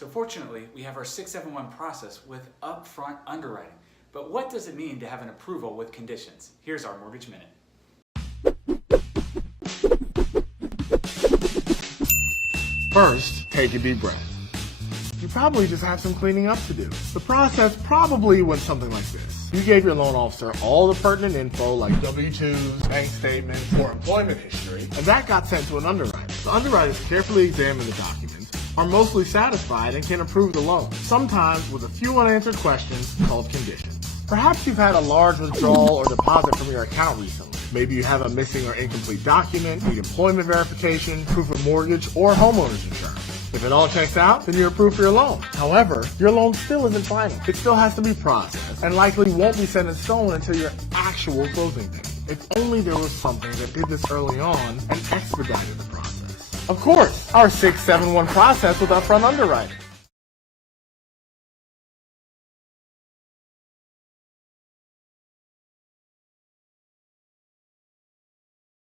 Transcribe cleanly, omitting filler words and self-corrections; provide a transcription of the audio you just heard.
So fortunately, we have our 671 process with upfront underwriting. But what does it mean to have an approval with conditions? Here's our Mortgage Minute. First, take a deep breath. You probably just have some cleaning up to do. The process probably went something like this. You gave your loan officer all the pertinent info like W-2s, bank statements, or employment history, and that got sent to an underwriter. The underwriters carefully examine the documents, are mostly satisfied, and can approve the loan, sometimes with a few unanswered questions called conditions. Perhaps you've had a large withdrawal or deposit from your account recently. Maybe you have a missing or incomplete document, need employment verification, proof of mortgage, or homeowner's insurance. If it all checks out, then you're approved for your loan. However, your loan still isn't final. It still has to be processed and likely won't be set in stone until your actual closing date. If only there was something that did this early on and expedited the process. Of course, our 671 process with upfront underwriting.